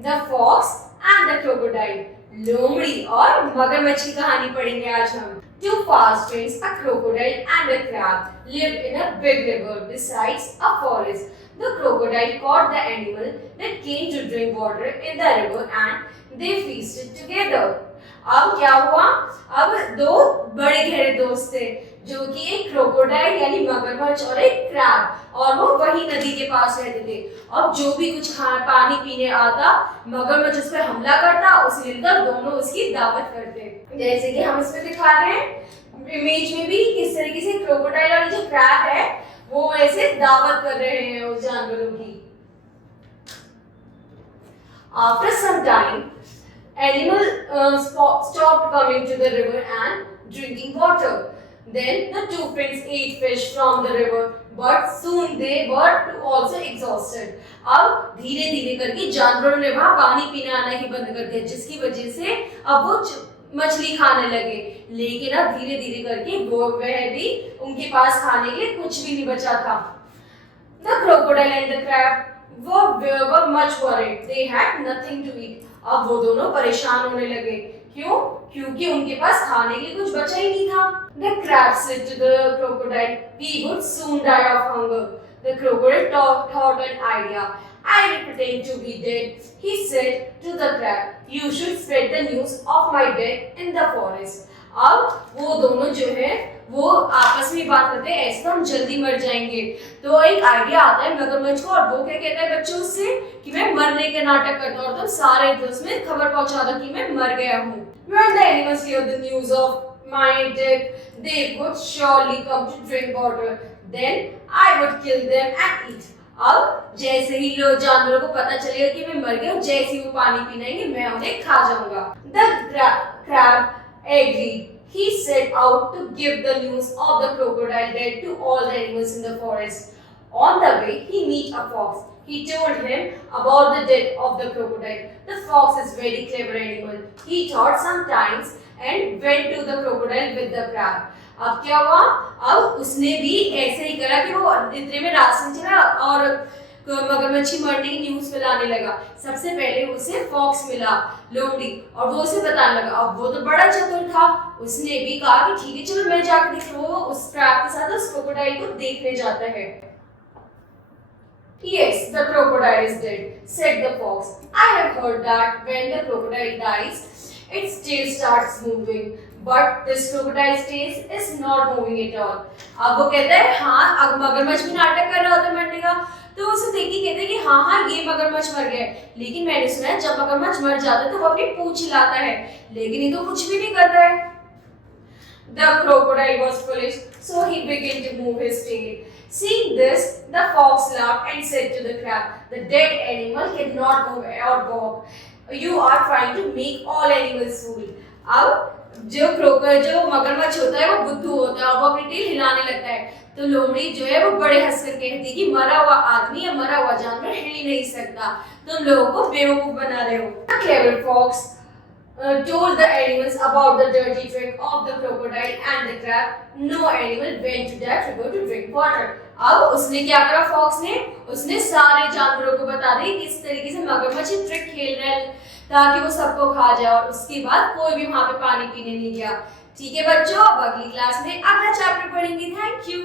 The fox and the crocodile. लोमड़ी और मगरमच्छ की कहानी पढ़ेंगे आज हम। Two fast friends, a crocodile and a crab, lived in a big river besides a forest. The crocodile caught the animal that came to drink water in the river and they feasted together. अब क्या हुआ? अब दो बड़े गहरे दोस्त थे जो कि एक क्रोकोडाइल यानी मगरमच्छ और एक क्रैब, और वो वही नदी के पास रहते थे। अब जो भी कुछ पानी पीने आता, मगरमच्छ उस पर हमला करता, उसे मिलकर दोनों उसकी दावत करते। जैसे कि हम इसमें दिखा रहे हैं इमेज में भी किस तरीके से क्रोकोडाइल और जो क्रैब है वो ऐसे दावत कर रहे हैं उस जानवरों की। After some time, animal stopped coming to the river and drinking water. Then the two friends ate fish from the river, but soon they were also exhausted. अब धीरे धीरे करके जानवरों ने वहाँ पानी पीने आना ही बंद कर दिया, जिसकी वजह से अब वो मछली खाने लगे। लेकिन अब धीरे धीरे करके वह भी उनके पास खाने के लिए कुछ भी नहीं बचा था। The crocodile and the crab were much worried. They had nothing to eat. अब वो दोनों परेशान होने लगे। क्यों? क्योंकि उनके पास खाने के लिए कुछ बचा ही नहीं था। The crab said to the crocodile, "We would soon die of hunger." The crocodile thought an idea. "I pretend to be dead," he said to the crab. "You should spread the news of my death in the forest." अब वो दोनों जो है वो आपस में बात करते हैं, ऐसे तो हम जल्दी मर जाएंगे। तो एक आइडिया आता है मगरमच्छ को, और वो क्या कहता है बच्चों से कि मैं मरने के नाटक करता हूँ और तुम सारे दोस्त में खबर पहुंचा दो कि मैं मर गया हूँ। When the animals hear the news of my death, they would surely come to drink water. Then I would kill them and eat. अब जैसे ही लोग जानवरों को पता चलेगा कि मैं मर गया हूँ, जैसे ही वो पानी पीनेंगे मैं उन्हें खा जाऊंगा। The crab agreed. He set out to give the news of the crocodile death to all the animals in the forest. On the way, he met a fox. He told him about the death of the crocodile. The fox is very clever animal. He thought sometimes and went to the crocodile with the crab. अब क्या हुआ? अब उसने भी ऐसे ही करा कि वो इतने में रास्ते चला और मगरमच्छी मरने की न्यूज फैलाने लगा। सबसे पहले उसे फॉक्स मिला, लोमड़ी, और वो उसे बताने लगा। अब वो तो बड़ा चतुर था, उसने भी कहा कि ठीक है चलो मैं जाकर देख लूं। वो उस क्रैब के साथ उस क्रोकोडाइल को देखने जाता है। Yes, the crocodile is dead, said the fox. I have heard that when the crocodile dies, its tail starts moving, but this crocodile's tail is not moving at all. अब वो कहता है हाँ, अब मगरमच्छ भी नाटक कर रहा होता है मरने का, तो उसे देख के कहते हैं कि हाँ ये मगरमच्छ मर गया है। लेकिन मैंने सुना है जब मगरमच्छ मर जाता है तो वो अपनी पूंछ हिलाता है, लेकिन ये तो कुछ भी नहीं करता है। The crocodile was foolish, so he began to move his tail. Seeing this, the fox laughed and said to the crab, "The dead animal cannot move or walk. You are trying to make all animals fool." अब जो मगरमच्छ होता है वो बुद्धू होता है और वो अपनी टेल हिलाने लगता है। तो लोमड़ी जो है वो बड़े हंसकर कहती है कि मरा हुआ आदमी या मरा हुआ जानवर हिल ही नहीं सकता, तुम लोगों को बेवकूफ बना रहे हो। The clever fox told the animals about the dirty trick of the crocodile and the crab. No animal went to that river to drink water. अब उसने क्या करा फॉक्स ने? उसने सारे जानवरों को बता दी किस तरीके से मगरमच्छ ट्रिक खेल रहे हैं ताकि वो सबको खा जाए, और उसके बाद कोई भी वहां पे पानी पीने नहीं गया। ठीक है बच्चों, अब अगली क्लास में अगला चैप्टर पढ़ेंगे। Thank you.